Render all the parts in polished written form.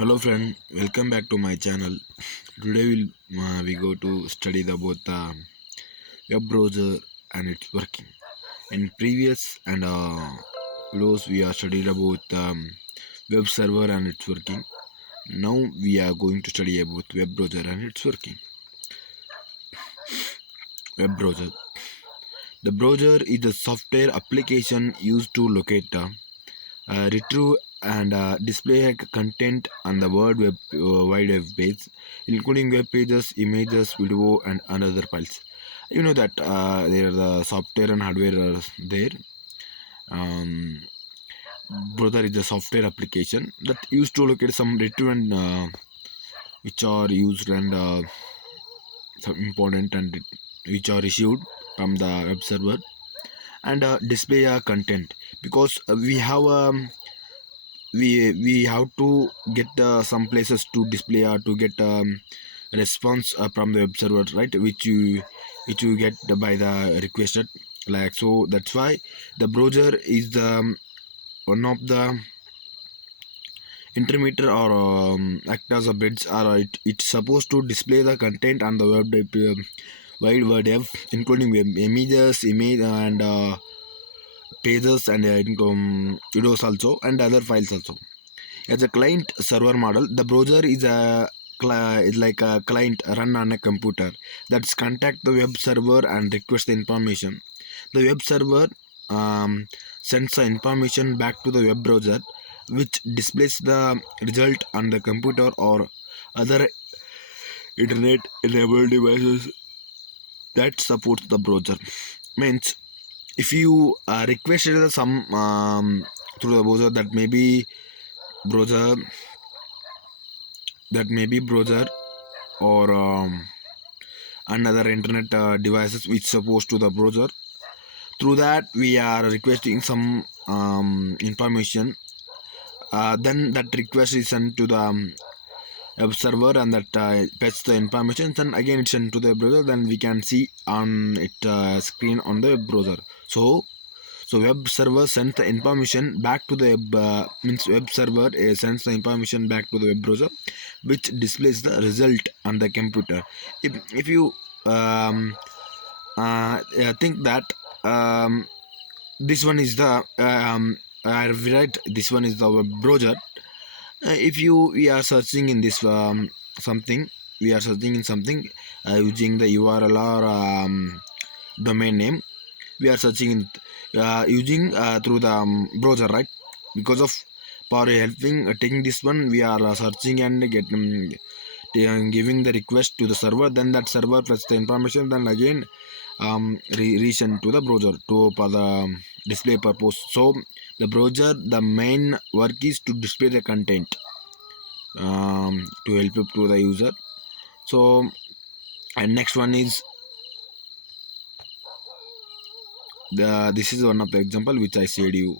Hello friend, welcome back to my channel. Today we go to study about the web browser and its working. In previous and videos we are studied about web server and its working. Now we are going to study about web browser and its working. Web browser. The browser is the software application used to locate, retrieve and display content on the wide web page, including web pages, images, video, and other files. You know that there are the software and hardware are there. Um, Browser is a software application that used to locate some retrieve and which are used and some important and which are issued from the web server and display content because we have to get some places to display or to get response from the web server, right, which you get by the requested, like, so that's why the browser is the one of the intermediate or act as a bridge, or it's supposed to display the content on the wide web, including images, image, and pages, and videos also, and other files also. As a client server model, the browser is like a client run on a computer that's contact the web server and request the information. The web server um, sends the information back to the web browser, which displays the result on the computer or other internet enabled devices that supports the browser. Means if you requested some through the browser, browser browser or another internet devices which supposed to the browser, through that we are requesting some information, then that request is sent to the web server, and that fetch the information, then again it's sent to the browser, then we can see on it screen on the web browser. So web server sends the information back to the web server sends the information back to the web browser, which displays the result on the computer. If you think that this one is the I write this one is the web browser. If we are searching in this something, we are searching in something using the URL or domain name, we are searching in using through the browser, right? Because of for helping taking this one, we are searching and giving the request to the server, then that server plus the information, then again resend to the browser to for the display purpose. So the browser, the main work is to display the content to help it to the user. So, and next one is this is one of the example which I said you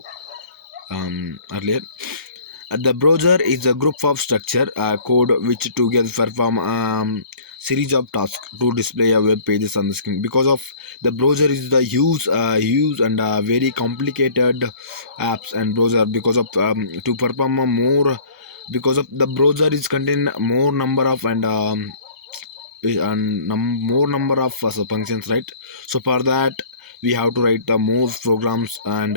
earlier. The browser is a group of structure code which together perform series of tasks to display a web pages on the screen. Because of the browser is the use and very complicated apps and browser, because of to perform a more, because of the browser is contain more number of more number of functions, right? So for that we have to write more programs and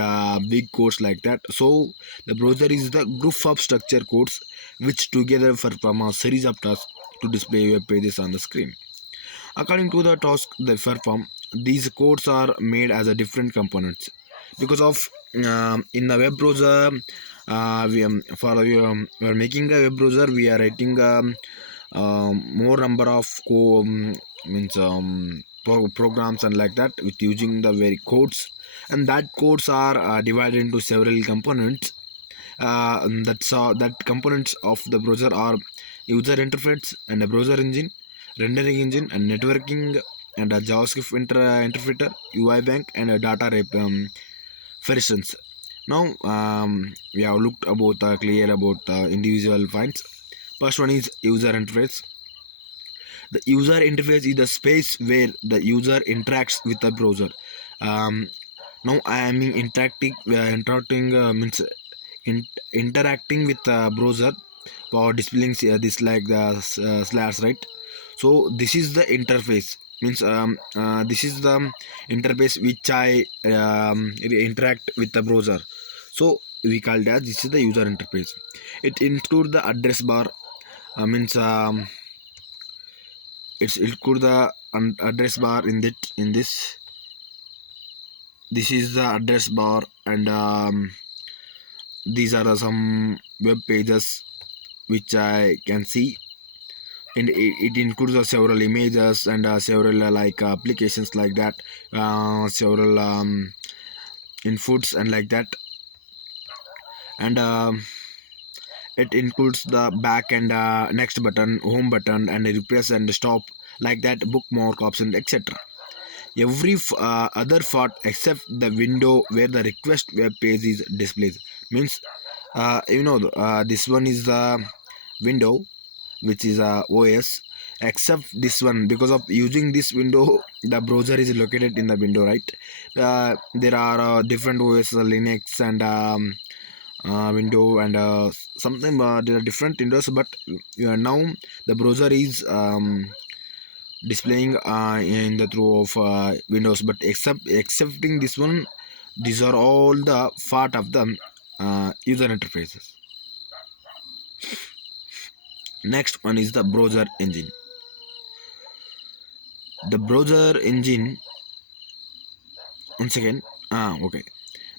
big codes like that. So the browser is the group of structure codes which together perform a series of tasks to display web pages on the screen. According to the task they perform, these codes are made as a different components. Because of in the web browser, we are making a web browser, we are writing more number of means programs and like that with using the very codes, and that codes are divided into several components. That components of the browser are user interface and a browser engine, rendering engine, and networking, and a JavaScript interpreter, UI bank, and a data rep, for instance. Now we have looked about clear about individual points. First one is user interface. The user interface is the space where the user interacts with the browser. Now I am interacting means interacting with the browser for displaying this like the slats, right? So this is the interface, means this is the interface which I interact with the browser. So we call that this is the user interface. It includes the address bar, means it's include the address bar in this is the address bar, and these are some web pages which I can see, and it includes several images and several like applications like that, several inputs and like that, and it includes the back and next button, home button, and repress and stop, like that, bookmark option, etc. Every other part except the window where the request web page is displayed, means this one is the window which is OS, except this one, because of using this window the browser is located in the window, right? There are different OS, Linux and window, and something there are different windows, but now the browser is displaying in the through of windows, but excepting this one, these are all the part of the user interfaces. Next one is the browser engine. The browser engine, once again, okay,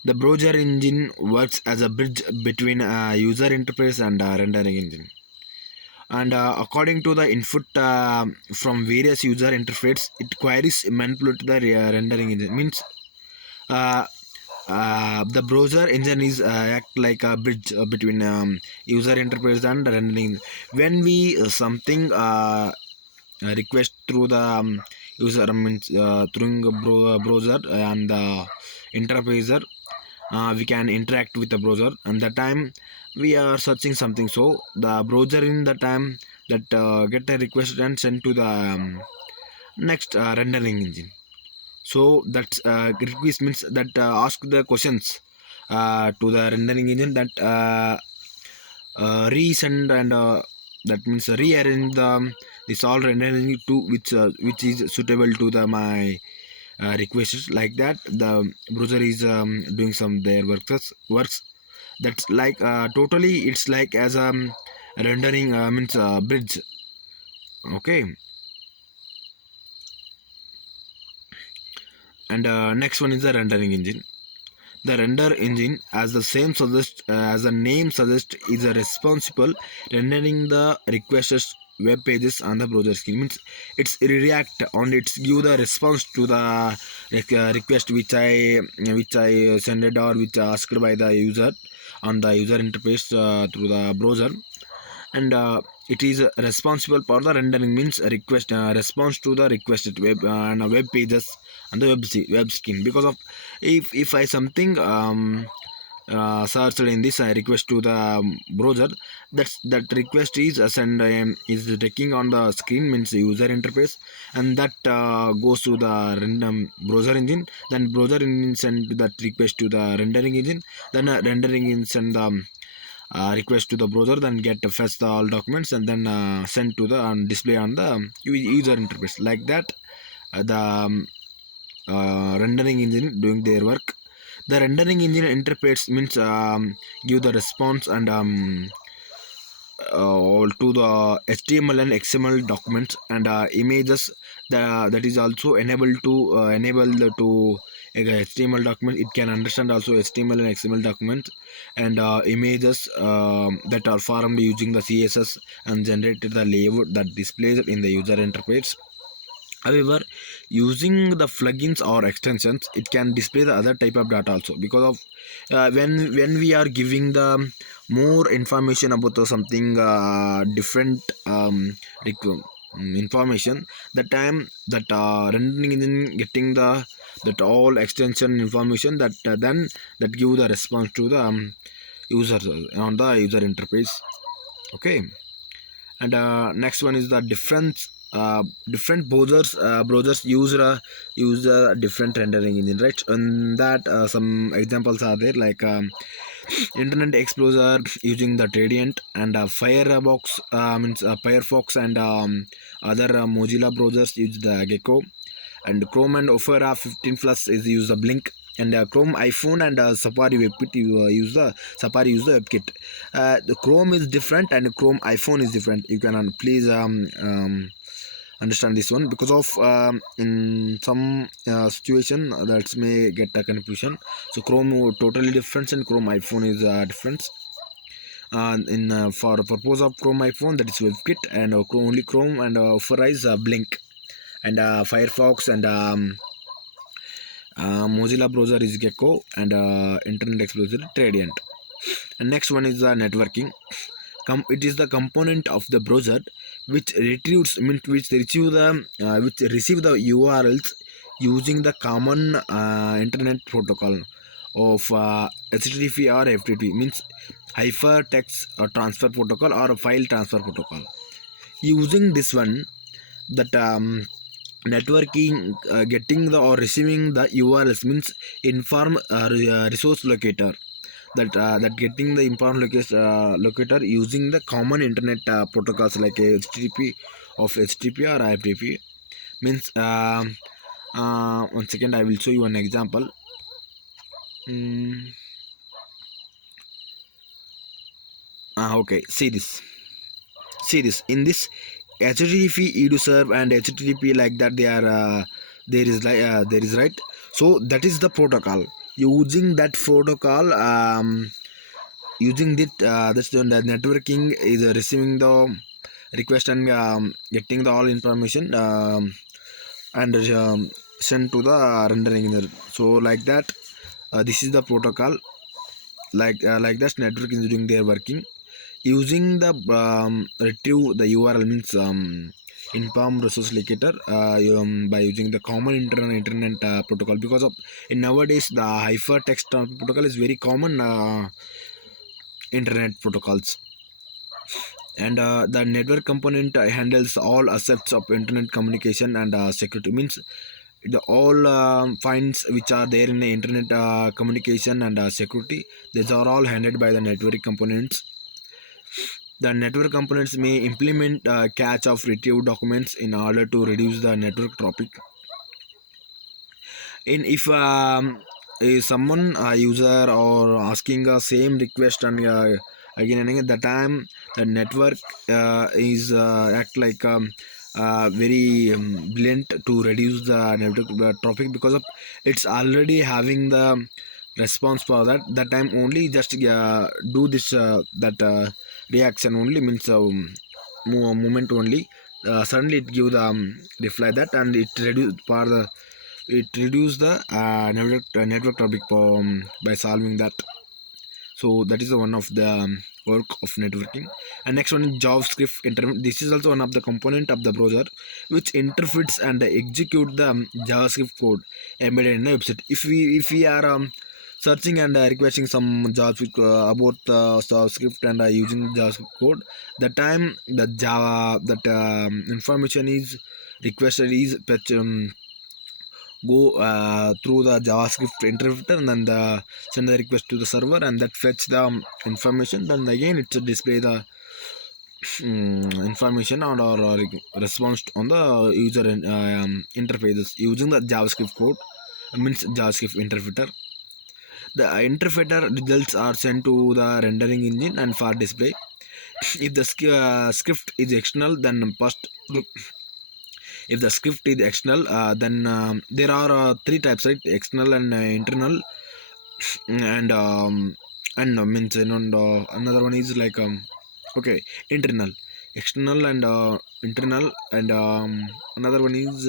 the browser engine works as a bridge between user interface and rendering engine, and according to the input from various user interface, it queries manipulate the rendering engine, means uh, the browser engine is act like a bridge between user interface and rendering. When we something request through the user, means through browser and the interfacer, we can interact with the browser, and the time we are searching something, so the browser in the time that get a request and send to the next rendering engine. So that request means that ask the questions to the rendering engine, that resend, and that means rearrange the this all rendering to which is suitable to the my requests, like that the browser is doing some their works. That's like totally it's like as a rendering means bridge. Okay, and next one is the rendering engine. The render engine, as the name suggests, is a responsible rendering the requested web pages on the browser screen. Means it's react on it's give the response to the request which I sent or which asked by the user on the user interface through the browser, and it is responsible for the rendering, means request response to the requested web and web pages and the web screen. Because of if I something searched in this request to the browser, that request is send is taking on the screen, means user interface, and that goes to the random browser engine, then browser engine send that request to the rendering engine, then rendering engine send the request to the browser, then get fetch the all documents, and then send to the display on the user interface, like that the rendering engine doing their work. The rendering engine interface means give the response and to the HTML and XML documents and images. That is also enabled to enable to HTML document. It can understand also HTML and XML documents, and images that are formed using the CSS and generated the layout that displays in the user interface. However, using the plugins or extensions, it can display the other type of data also, because of when we are giving the more information about something different information, the time that rendering engine getting the that all extension information, that then that give the response to the user on the user interface. Okay, and next one is the different browsers use a different rendering engine, right? And that some examples are there, like Internet Explorer using the Radiant, and Firefox and other Mozilla browsers use the Gecko, and Chrome and Opera 15 plus is use the Blink, and Chrome iPhone and Safari WebKit use the WebKit. The Chrome is different and Chrome iPhone is different. You can please understand this one, because of in some situation that may get a confusion. So Chrome totally different and Chrome iPhone is different. In For purpose of Chrome iPhone, that is WebKit, and only Chrome and Opera is Blink, and Firefox and Mozilla browser is Gecko, and Internet Explorer Radiant. And next one is networking. It is the component of the browser which receive the URLs using the common internet protocol of HTTP or FTP, means hypertext transfer protocol or file transfer protocol. Using this one, that networking getting the or receiving the URLs means inform resource locator, that getting the important locator using the common internet protocols like HTTP or IFTP, means 1 second, I will show you an example. Okay, see this in this HTTP EduServe and HTTP, like that, they are there is right. So that is the protocol. Using that protocol, using that's the networking is receiving the request and getting the all information, and sent to the rendering engineer. So like that, this is the protocol. Like that, network is doing their working using the retrieve the URL, means inform resource locator by using the common internet protocol, because of in nowadays the hypertext protocol is very common internet protocols. And the network component handles all aspects of internet communication and security, means the all finds which are there in the internet communication and security, these are all handled by the network components. The network components may implement cache of retrieved documents in order to reduce the network traffic. In if someone user or asking a same request and again and again, the time the network is act like very blunt to reduce the network traffic, because of it's already having the response for that time only, just do this that reaction only, means moment only, suddenly it give the reply that, and it reduce the network traffic by solving that. So that is the one of the work of networking. And next one is JavaScript. This is also one of the component of the browser which interprets and execute the JavaScript code embedded in the website. If we are searching and requesting some JavaScript about JavaScript and using JavaScript code, the time the Java that information is requested is fetch, go through the JavaScript interpreter, and then send the request to the server, and that fetch the information. Then again it's display the information or response on the user interfaces using the JavaScript code, means JavaScript interpreter. The interpreter results are sent to the rendering engine and for display. If the script is external, then first if the script is external, then there are three types, right? External and internal, and means another one is like okay, internal, external, and internal, and another one is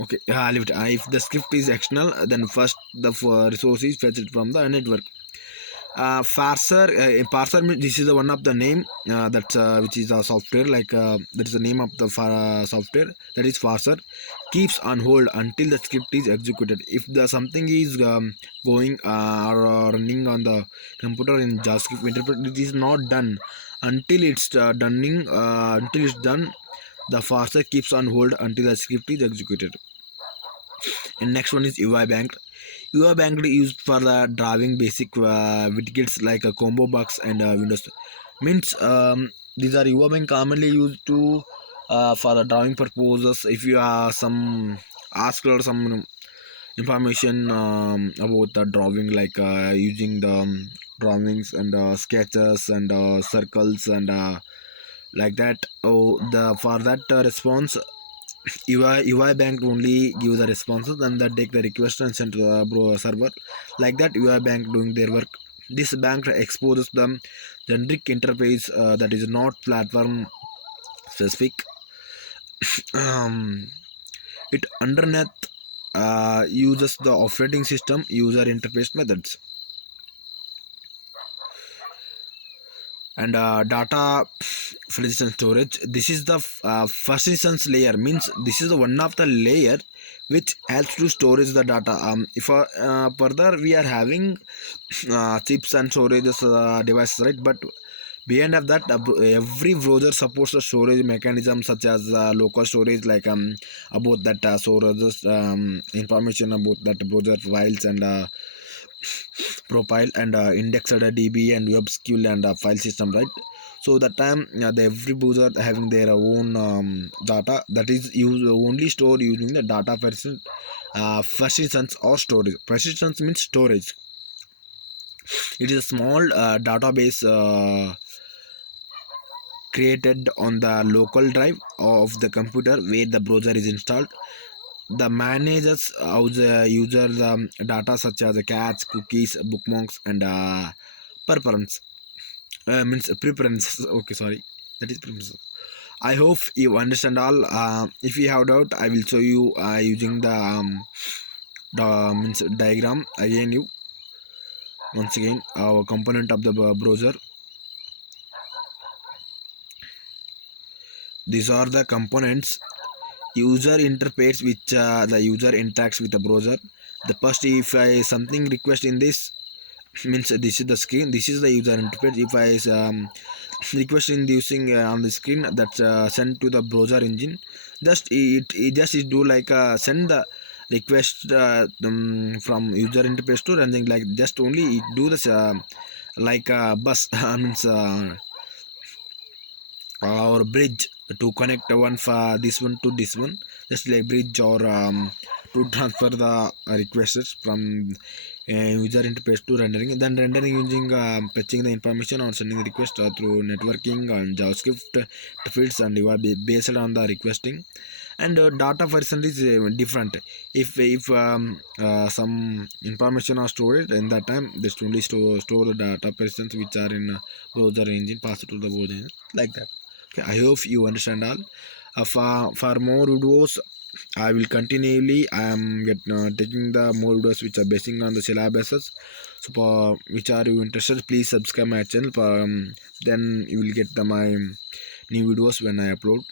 okay, I'll leave it. If the script is external, then first the resource is fetched from the network. Parser means this is the one of the name that which is a software, like that is the name of the software, that is parser, keeps on hold until the script is executed. If the something is going or running on the computer in JavaScript interpreter, it is not done until it's until it's done. The parser keeps on hold until the script is executed. And next one is UI bank. UI bank used for the drawing basic widgets like a combo box and Windows. Means these are UI bank commonly used to for the drawing purposes. If you are some asked or some information about the drawing, like using the drawings and sketches and circles and like that. Oh, the for that response, UI bank only give the responses, then they take the request and send to the server. Like that, UI bank doing their work. This bank exposes the generic interface that is not platform specific. Um, it underneath uses the operating system user interface methods and data for instance storage. This is the first instance layer, means this is the one of the layer which helps to storage the data. If further we are having chips and storages devices, right? But beyond of that, every browser supports a storage mechanism such as local storage, like about that storage information about that browser files and profile and indexed DB and web skill and file system, right? So that time the every browser having their own data that is used only stored using the data persistence or storage. Persistence means storage. It is a small database created on the local drive of the computer where the browser is installed. The manages how the user data such as cache, cookies, bookmarks, and preference. Means preferences. Okay, sorry, that is preferences. I hope you understand all. If you have doubt, I will show you using the means diagram again. You once again our component of the browser. These are the components user interface which the user interacts with the browser. The first, if I something request in this, means this is the screen, this is the user interface. If I request in using on the screen, that's sent to the browser engine. Just it just it do like send the request from user interface to running, like just only it do this like bus means or bridge to connect one for this one to this one, just like bridge or to transfer the requests from user interface to rendering, then rendering using fetching the information or sending the request through networking and JavaScript fields and you are based on the requesting. And data version is different. If some information are stored in that time, just only store the data persons which are in browser engine, pass it to the browser engine, like that. Okay, I hope you understand all. For more videos, I will continually. I am taking the more videos which are basing on the syllabuses. So for which are you interested, please subscribe my channel. Then you will get my new videos when I upload.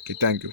Okay, thank you.